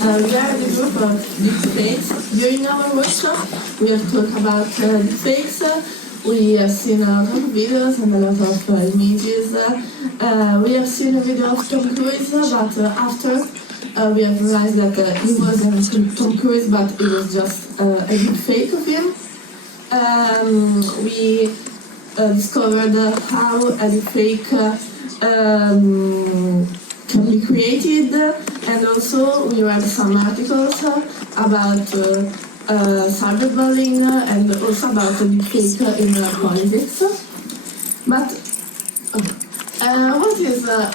We are the group of Deepfakes. During our workshop, we have talked about deepfakes. We have seen a lot of videos and a lot of images. We have seen a video of Tom Cruise, but after we have realized that it wasn't Tom Cruise, but it was just a deepfake of him. We discovered how a deepfake can be created, and also we read some articles about cyberbullying and also about deepfake in politics. But what is a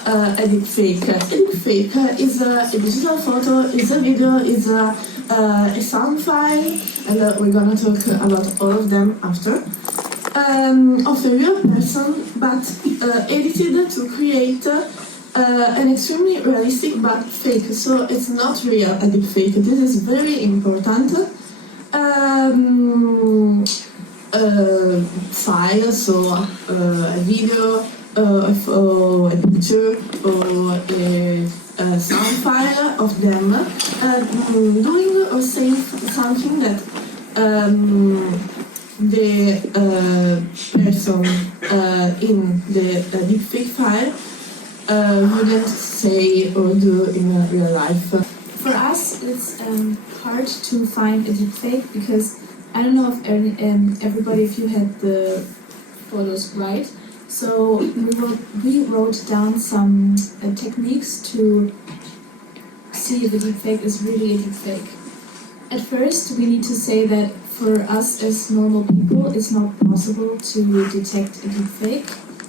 deepfake? A deepfake is a digital photo, is a video, is a sound file, and we're gonna talk about all of them after. Of the real person, but edited to create an extremely realistic but fake. So it's not real, a deepfake. This is very important. File, so a video, a picture, or a sound file of them doing or saying something that the person in the deepfake file wouldn't say or do in real life. For us, it's hard to find a deepfake because I don't know if everybody, if you had the photos right. So we wrote down some techniques to see if a deepfake is really a deepfake. At first, we need to say that for us as normal people, it's not possible to detect a deepfake.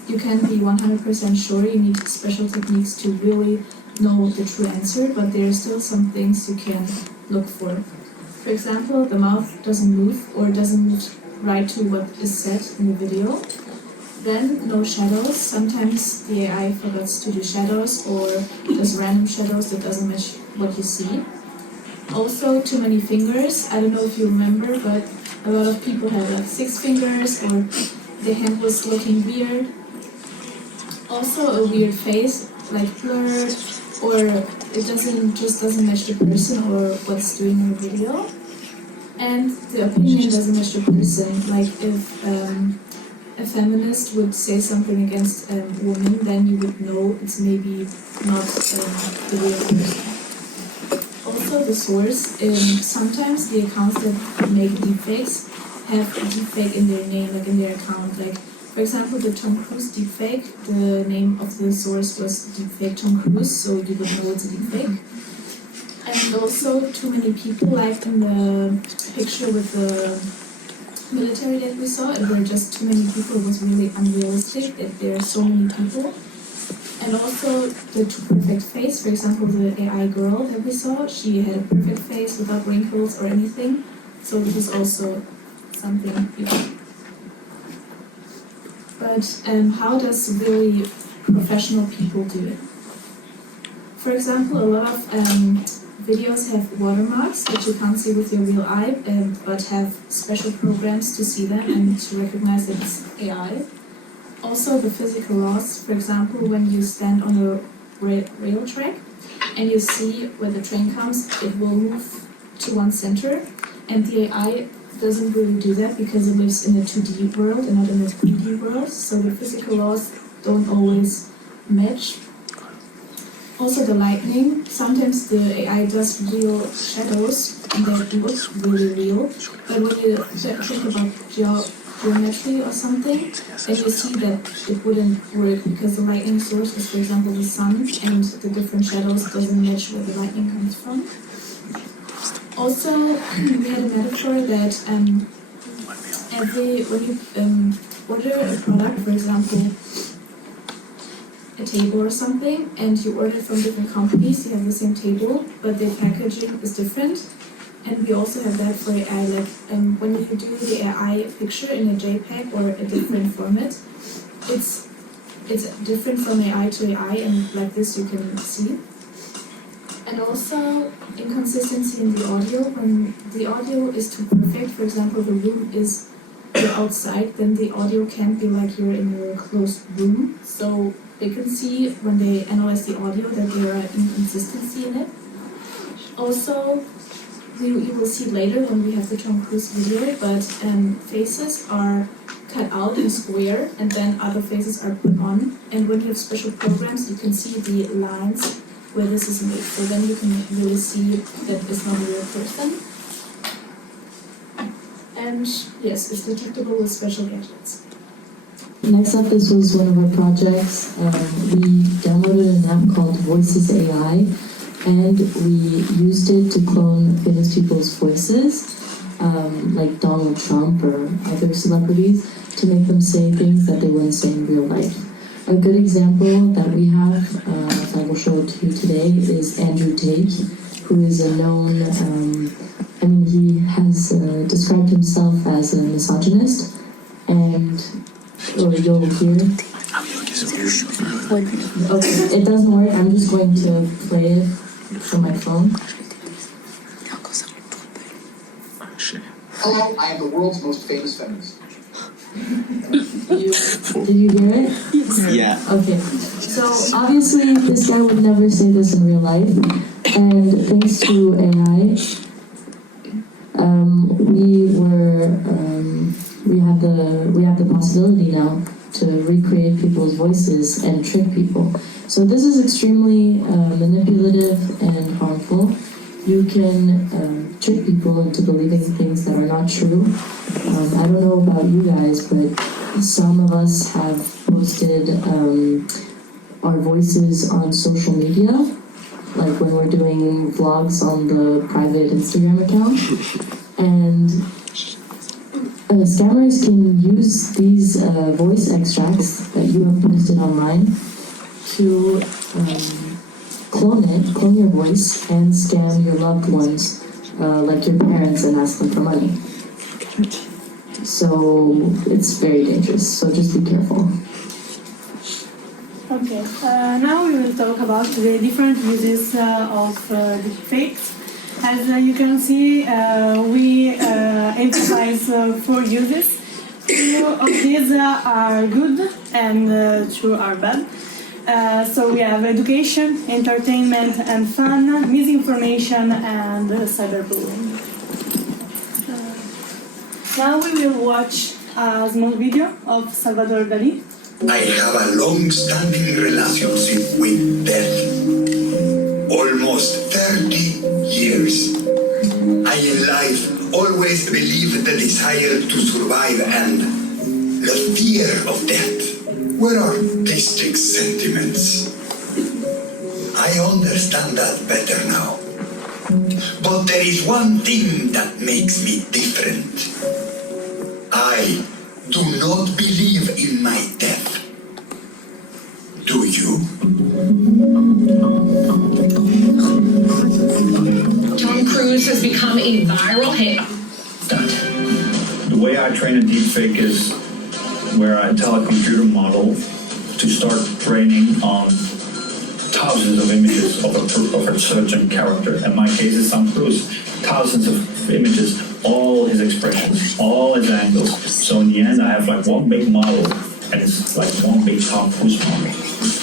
You can't be 100% sure, you need special techniques to really know the true answer, but there are still some things you can look for. For example, the mouth doesn't move or doesn't move right to what is said in the video. Then no shadows. Sometimes the AI forgets to do shadows or does random shadows that doesn't match what you see. Also, too many fingers. I don't know if you remember, but a lot of people had like 6 fingers or the hand was looking weird. Also, a weird face, like blurred, or it doesn't match the person or what's doing in the video. And the opinion doesn't match the person. Like if a feminist would say something against a woman, then you would know it's maybe not the real person. Also the source, sometimes the accounts that make deepfakes have a deepfake in their name, like in their account. Like for example, the Tom Cruise deepfake, the name of the source was deepfake Tom Cruise, so you would know it's a deepfake. And also too many people, like in the picture with the military that we saw, there were just too many people. It was really unrealistic that there are so many people. And also the too perfect face, for example, the AI girl that we saw, she had a perfect face without wrinkles or anything. So this is also something people. But how does really professional people do it? For example, a lot of videos have watermarks that you can't see with your real eye, but have special programs to see them and to recognize that it's AI. Also the physical laws, for example, when you stand on a rail track and you see where the train comes, it will move to one center, and the AI doesn't really do that because it lives in a 2D world and not in a 3D world, so the physical laws don't always match. Also the lightning, sometimes the AI does real shadows that look really real, but when you think about geometry or something, then you see that it wouldn't work because the lightning source is, for example, the sun, and the different shadows doesn't match where the lightning comes from. Also, we had a metaphor that when you order a product, for example, a table or something, and you order from different companies, you have the same table, but the packaging is different. And we also have that for AI, like when you do the AI picture in a JPEG or a different format, it's different from AI to AI, and like this you can see. And also inconsistency in the audio. When the audio is too perfect, for example, the room is outside, then the audio can't be like you're in a closed room. So they can see when they analyze the audio that there are inconsistency in it. Also, you will see later when we have the Tom Cruise video, but faces are cut out in square and then other faces are put on. And when you have special programs, you can see the lines where this is made. So then you can really see that it's not a real person. And yes, it's detectable with special gadgets. Next up, this was one of our projects. We downloaded an app called Voices AI, and we used it to clone famous people's voices, like Donald Trump or other celebrities, to make them say things that they wouldn't say in real life. A good example that we have, that I will show it to you today, is Andrew Tate, who is a known, he has described himself as a misogynist, and you'll hear. Okay, it doesn't work. I'm just going to play it from my phone. Hello, I am the world's most famous feminist. Did you hear it? Yeah. Okay. So obviously this guy would never say this in real life, and thanks to AI, we have the possibility now to recreate people's voices and trick people. So this is extremely manipulative and harmful. You can trick people into believing things that are not true. I don't know about you guys, but some of us have posted our voices on social media, like when we're doing vlogs on the private Instagram account. And scammers can use these voice extracts that you have posted online to clone your voice and scam your loved ones, like your parents, and ask them for money. So it's very dangerous, so just be careful. Okay, now we will talk about the different uses of deepfakes. As you can see, we emphasize 4 uses. 2 of these are good and 2 are bad. So we have education, entertainment and fun, misinformation and cyberbullying. Now we will watch a small video of Salvador Dali. I have a long-standing relationship with death. Almost 30 years. I in life always believed the desire to survive and the fear of death were artistic sentiments. I understand that better now. But there is one thing that makes me different. I do not believe in my death. Do you? Tom Cruise has become a viral hit. The way I train a deepfake is where I tell a computer model to start training on thousands of images of a certain character. In my case, it's Tom Cruise. Thousands of images, all his expressions, all his angles. So in the end, I have like one big model, and it's like one big Tom Cruise model.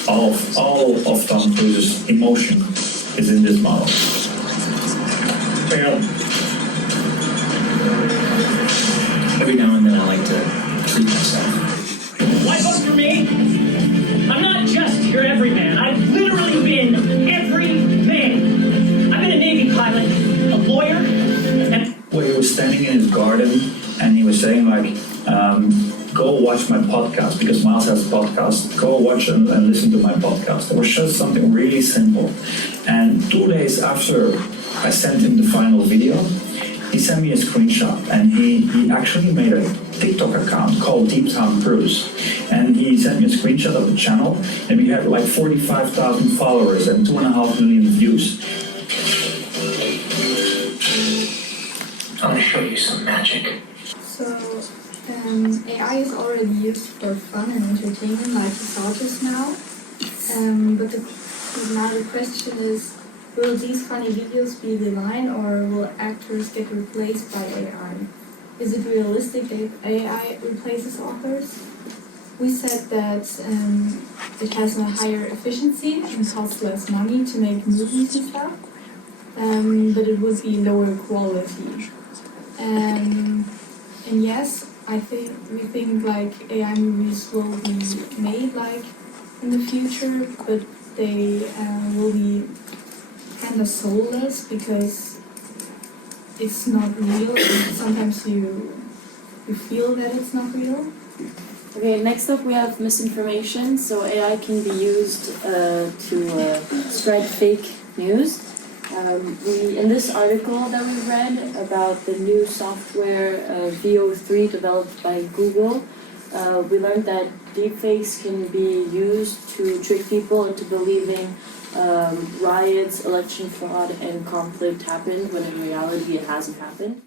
All of Tom Cruise's emotion is in this model. Well, Every now and then I like to treat myself. Why vote for me? I'm not just your everyman. I've literally been every man. I've been a Navy pilot, a lawyer, and... Well, he was standing in his garden, and he was saying like, go watch my podcast, because Miles has a podcast. Go watch and listen to my podcast. It was just something really simple. And 2 days after I sent him the final video, he sent me a screenshot, and he actually made a TikTok account called Deep Tom Cruise. And he sent me a screenshot of the channel, and we had like 45,000 followers and 2.5 million views. I want to show you some magic. So AI is already used for fun and entertainment, like you saw just now. But now the question is, will these funny videos be the line, or will actors get replaced by AI? Is it realistic that AI replaces authors? We said that it has a higher efficiency and costs less money to make movies and stuff. but it would be lower quality. And yes, we think like AI movies will be made like in the future, but they will be kind of soulless because it's not real. Sometimes you feel that it's not real. Okay, next up we have misinformation. So AI can be used to spread fake news. In this article that we read about the new software VO3 developed by Google, we learned that deepfakes can be used to trick people into believing riots, election fraud, and conflict happened when in reality it hasn't happened.